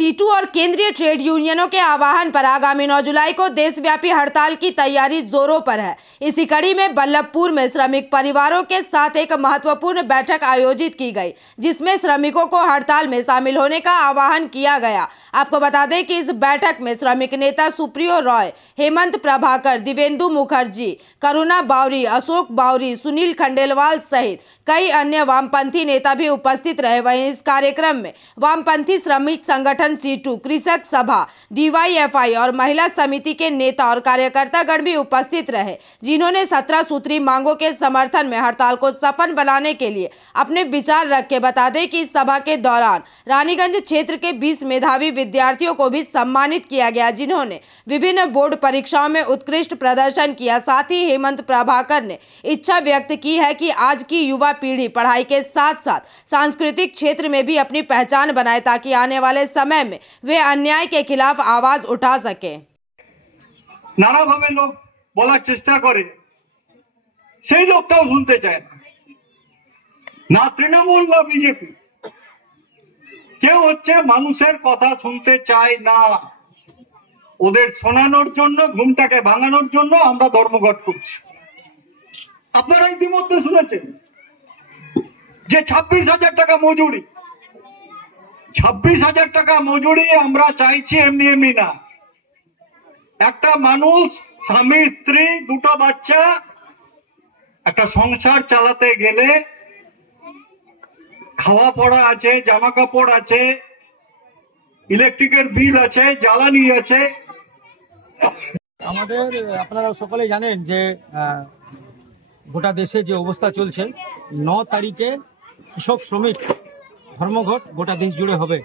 Situ और केंद्रीय trade यूनियनों के आह्वान पर आगामी 9 जुलाई को देशव्यापी हड़ताल की तैयारी जोरों पर है। इसी कड़ी में बल्लभपुर में श्रमिक परिवारों के साथ एक महत्वपूर्ण बैठक आयोजित की गई, जिसमें श्रमिकों को हड़ताल में शामिल होने का आह्वान किया गया। आपको बता दें कि इस बैठक में श्रमिक नेता सुप्रियो रॉय, हेमंत प्रभाकर, दिवेंदु मुखर्जी, करुणा बावरी, अशोक बावरी, सुनील खंडेलवाल सहित कई अन्य वामपंथी नेता भी उपस्थित रहे। वहीं इस कार्यक्रम में वामपंथी श्रमिक संगठन सीटू, कृषक सभा, डीवाईएफआई और महिला समिति के नेता और कार्यकर्तागण भी उपस्थित रहे, जिन्होंने 17 सूत्री मांगों के समर्थन में हड़ताल को सफल बनाने के लिए अपने विचार रखे। बता दें कि इस सभा के दौरान रानीगंज क्षेत्र के 20 मेधावी विद्यार्थियों को भी सम्मानित किया गया, जिन्होंने विभिन्न बोर्ड परीक्षाओं में उत्कृष्ट प्रदर्शन किया। साथ ही हेमंत प्रभाकर ने इच्छा व्यक्त की है कि आज की युवा पीढ़ी पढ़ाई के साथ साथ सांस्कृतिक क्षेत्र में भी अपनी पहचान बनाए, ताकि आने वाले समय में वे अन्याय के खिलाफ आवाज उठा सके। नाना भावे लोग बोलार चेष्टा करे, সেই লোকটাও শুনতে চায় না তৃণমূল না বিজেপি, কেউ হচ্ছে মানুষের কথা শুনতে চায় না। ওদের শোনানোর জন্য, ঘুমটাকে ভাঙানোর জন্য আমরা ধর্মঘট করছি। আপনারা ইতিমধ্যে শুনেছেন যে 26,000 টাকা মজুরি, 26,000 টাকা মজুরি আমরা চাইছি এমনি এমনি না। একটা মানুষ স্বামী স্ত্রী দুটো বাচ্চা একটা সংসার চালাতে গেলে খাওয়া পড়া আছে, জামা কাপড় আছে, ইলেকট্রিকের বিল আছে, জ্বালানি আছে। আমাদের আপনারা সকলে জানেন যে গোটা দেশে যে অবস্থা চলছে, 9 তারিখে কৃষক শ্রমিক ধর্মঘট গোটা দেশ জুড়ে হবে।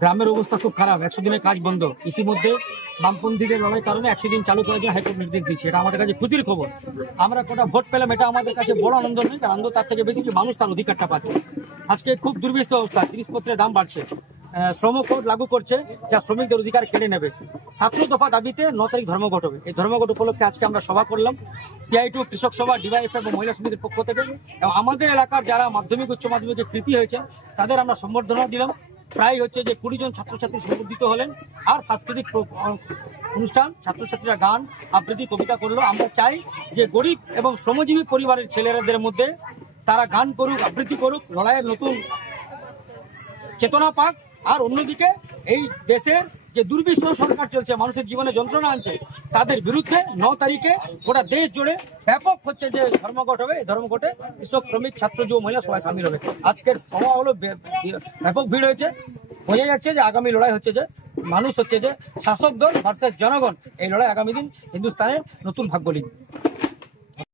গ্রামের অবস্থা খুব খারাপ, 100 দিনের কাজ বন্ধ। ইতিমধ্যে বামপন্থীদের লড়াইয়ের কারণে 100 দিন চালু করার জন্য হাইকোর্ট নির্দেশ দিচ্ছে। এটা আমাদের কাছে খুশির খবর। আমরা কোটা ভোট পেলাম, এটা আমাদের কাছে বড় আনন্দ নয়, কারণ আনন্দ তার থেকে বেশি কি মানুষ তার অধিকারটা পাচ্ছে। আজকে খুব দুর্বিষহ অবস্থা, জিনিসপত্রের দাম বাড়ছে, শ্রম কোড লাগু করছে যা শ্রমিকদের অধিকার কেড়ে নেবে। 7 দফা দাবিতে 9 তারিখ ধর্মঘট হবে। এই ধর্মঘট উপলক্ষে আজকে আমরা সভা করলাম সিআইটু, কৃষক সভা, ডিওয়াইএফআই এবং মহিলা সমিতির পক্ষ থেকে। এবং আমাদের এলাকার যারা মাধ্যমিক উচ্চ মাধ্যমিকে কৃতী হয়েছে তাদের আমরা সম্বর্ধনা দিলাম। প্রায় হচ্ছে যে 20 জন ছাত্রছাত্রী সম্বর্ধিত হলেন। আর সাংস্কৃতিক অনুষ্ঠান, ছাত্রছাত্রীরা গান, আবৃত্তি, কবিতা করলো। আমরা চাই যে গরিব এবং শ্রমজীবী পরিবারের ছেলেদের মধ্যে তারা গান করুক, আবৃত্তি করুক, লড়াইয়ের নতুন চেতনা পাক। আর অন্যদিকে এই দেশের যে দুর্বিষহ সরকার চলছে, মানুষের জীবনে যন্ত্রণা আনছে, তাদের বিরুদ্ধে 9 তারিখে গোটা দেশ জুড়ে ব্যাপক হচ্ছে যে ধর্মঘট হবে। এই ধর্মঘটে কৃষক, শ্রমিক, ছাত্র, যুব, মহিলা সবাই সামিল হবে। আজকের সভা হলো ব্যাপক ভিড় হয়েছে। বোঝা যাচ্ছে যে আগামী লড়াই হচ্ছে যে মানুষ হচ্ছে যে শাসক দল ভার্সেস জনগণ। এই লড়াই আগামী দিন হিন্দুস্তানের নতুন ভাগ্য লিখবে।